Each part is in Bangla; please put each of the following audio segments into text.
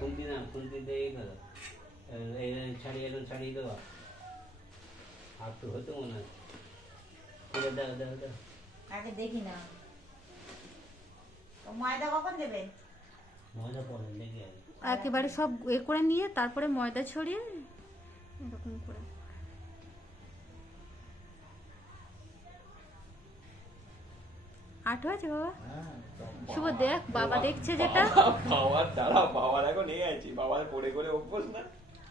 খুন্তি না খুন্তি দিয়ে এই ছাড়িয়ে ছাড়িয়ে দেওয়া আর তো হতো মনে হয় দাও দাও দাও আগে দেখি না ময়দা কখন দেবে? ময়দা পরে লেগে একেবারে সব এ করে নিয়ে তারপরে ময়দা ছড়িয়ে এরকম করে আটো আছে বাবা? শুভ দেখ বাবা দেখছে যেটা বাবার দাঁড়া বাবার এখন নিয়ে আছি বাবার পড়ে করে অভ্যাস না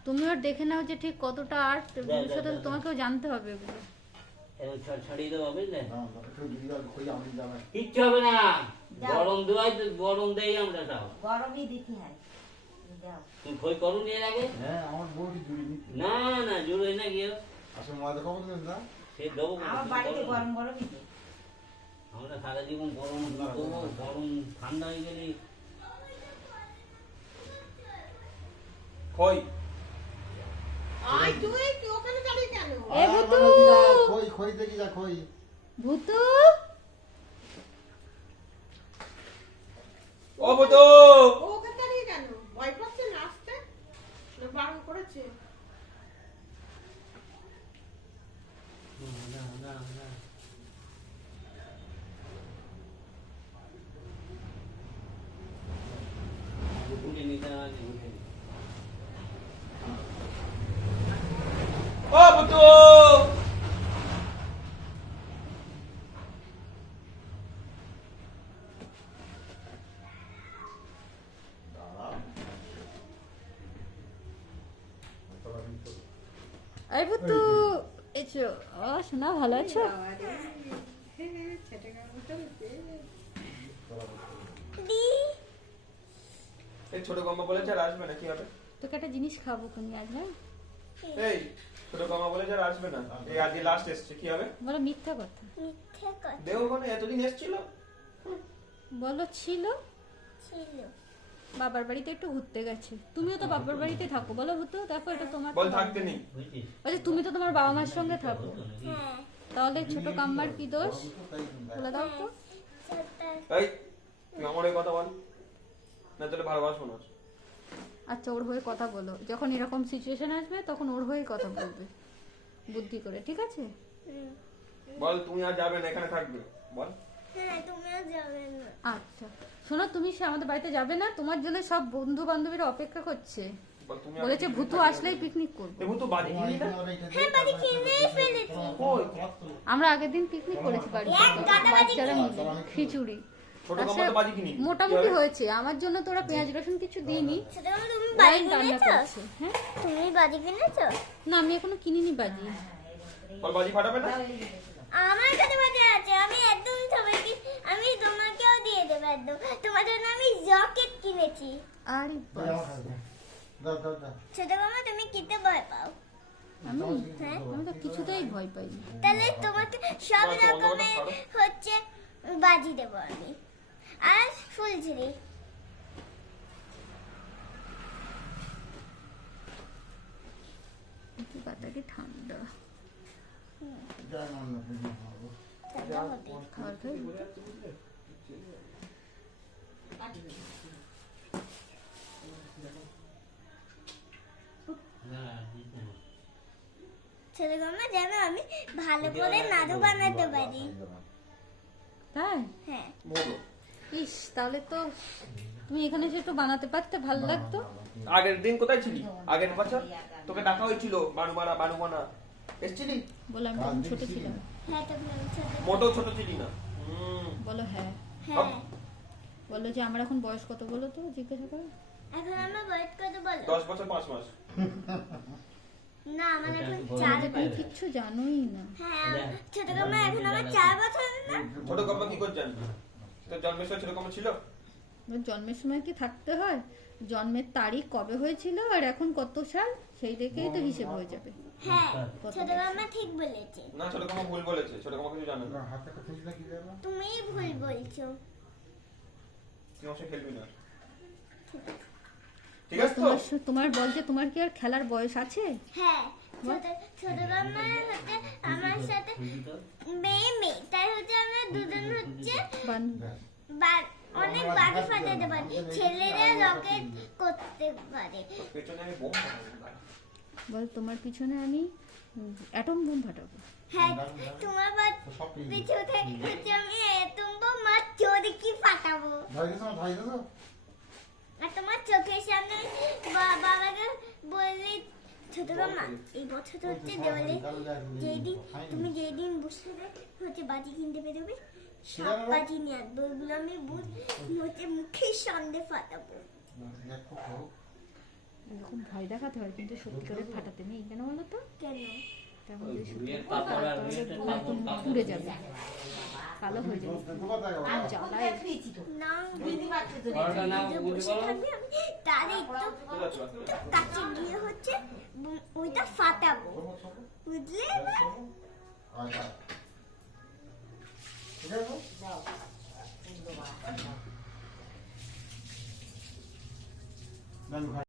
তুমিও দেখে নাও যে ঠিক কতটা আর্ট ভবিষ্যতে তোমাকেও জানতে হবে এগুলো ছাড়িয়ে দেওয়া বুঝলে দাও। কিচ্ছু হবে না গরম দেওয়াই গরম দেই আমরা সব গরমই দিতে হয় দাও। তুমি খই করো নিয়ে আগে আমার বউটি জুড়ি নিতে না না জুড়ে না গিয়ে আসলে ময়দা কখন দেন না সে দেবো আমার বাড়িতে গরম গরমই তো। আমরা সারা জীবন গরম দেবো গরম ঠান্ডা হয়ে গেলে খই আই তুই কি ওখানে দাঁড়িয়ে কেন? এ ভূতু খই খই দেখি যা খই ভূতু ও বুতু ও ওখানে দাঁড়িয়ে কেন? ভয় পাচ্ছে না আসতে? না বারণ করেছে? না না না ঘুরে নিতে আগে ঘুরে ও বুতু এই ভূতু এসো ও শোনা ভালো আছো? এই ছোট গম্মা বলেছে আর আসবে না কি হবে তোকে একটা জিনিস খাবো কোনি আজ হ্যাঁ এই ছোট গম্মা বলেছে আর আসবে না এই আজকে লাস্ট এসছে কি হবে বলো মিথ্যা কথা দেও ওখানে এতদিন এসেছিল বলো ছিল বাবার বাড়িতে একটু ঘুরতে গেছে তুমিও তো বাবার বাড়িতে থাকো বলো ভূতু দেখো এটা তোমার বল থাকতে নেই বুঝছিস আচ্ছা তুমি তো তোমার বাবা মার সঙ্গে থাকো তাহলে ছোট কাম্মার কি দোষ বলে দাও তো এই তুই আমার এই কথা বল না তাহলে ভালোবাসবো না আচ্ছা ওর হয়ে কথা বলো যখন এরকম সিচুয়েশন আসবে তখন ওর হয়ে কথা বলবে বুদ্ধি করে ঠিক আছে বল তুমি আর যাবে না এখানে থাকবে বল আচ্ছা শোনো তুমি সে আমাদের বাড়িতে যাবে না তোমার জন্য সব বন্ধু বান্ধবীরা অপেক্ষা করছে বল তুমি বলেছে ভূতু আসলেই পিকনিক করবো এই ভূতু বাজি কিনি না আমরা আগের দিন পিকনিক করেছি বাড়িতে বাচ্চারা মিলে খিচুড়ি ছোট গম্মা তো বাজি কিনি মোটামুটি হয়েছে আমার জন্য তোরা পেঁয়াজ রসুন কিছু দিইনি লাইন রান্না করছে হ্যাঁ তুমি বাজি কিনেছো? না আমি এখনো কিনিনি বাজি বল বাজি ফাটাবে না আমার কাছে বাজি আছে, আমি একদম সবাইকে, আমি তোমাকেও দিয়ে দেবো একদম। তোমার জন্য আমি জ্যাকেট কিনেছি। আরে দাও দাও দাও ছোট মামা তুমি কিতে ভয় পাও? আমি আমি তো কিছুতেই ভয় পাই না তাহলে তোমাকে সব রকমের হচ্ছে বাজি দেবো আমি, আর ফুলঝুরি। বাতাকে ঠান্ডা খাবার খাই ছোট মামা যেন আমি ভালো করে নাড়ু বানাতে পারি। তাই হ্যাঁ ইস তাহলে তো তুমি এখানে এসে একটু বানাতে পারতে ভালো লাগতো আগের দিন কোথায় ছিলি আগের বছর তোকে ডাকা হয়েছিল বানুবানা এসেছিলি বলো আমি তখন ছোট ছিলাম হ্যাঁ তখন আমি ছোট। মোটেও ছোট ছিলি না বলো হ্যাঁ হ্যাঁ বলো যে আমার এখন বয়স কত বলো তো জিজ্ঞাসা করো এখন আমার বয়স কত বলো? 10 বছর 5 মাস না আমার এখন যে তুমি কিচ্ছু জানোই না হ্যাঁ ছোট মামা এখন আমার 4 বছর না। ছোট গম্মা কি করছেন তোর জন্মের সময় ছোট গম্মা ছিল ওর জন্মের সময় কি থাকতে হয় জন্মের তারিখ কবে হয়েছিল আর এখন কত সাল সেই দেখেই তো হিসেব হয়ে যাবে হ্যাঁ ছোট মামা ঠিক বলেছে। না ছোট গম্মা ভুল বলেছে ছোট গম্মা কিছু জানে না হাতে খুঁজ না কি দেবো তুমিই ভুল বলছো। তুই আমার সাথে খেলবি না ঠিক আছে তো তোমার বল যে তোমার কি আর খেলার বয়স আছে হ্যাঁ ছোট মামা হচ্ছে আমার সাথে মেয়ে তাই হচ্ছে আমরা দুজন হচ্ছে অনেক বাড়ি ফাটাতে পারে, ছেলেরা রকেট করতে পারে। পেছনে আমি বোম ফাটাবো, দাঁড়া। বল তোমার পিছনে আমি অ্যাটম বোম ফাটাবো। হ্যাঁ, তোমার পিছনে হচ্ছে আমি তুমি মার চোরে কি ফাটাবো। আর তোমার চোখের সামনে বাবাকে বললি ছোট মামা এই বছর হচ্ছে দেওয়ালে যেদিন বসে হচ্ছে বাজি কিনতে বেরোবে, সব বাজি নিয়ে আসবো, ওগুলো আমি হচ্ছে মুখের সামনে ফাটাবো। এরকম ভয় দেখাতে হয়, কিন্তু সত্যি করে ফাটাতে নেই, কেন বলো তো? কেন? তেমন ওই যদি সত্যি ঘুরিয়ে করে কাপড় আর ফাটাও, ঘুরিয়ে তাহলে কাপড় কাপড় পুড়ে যাবে, কালো হয়ে যাবে। আর জ্বালায় শুয়েছি তো না বুঝতে পারছো তো বড়টা না যে বুঝি বসে বলো থাকবে আমি তার একটু কাছে গিয়ে হচ্ছে ওইটা ফাটাবো, বুঝলে? যাও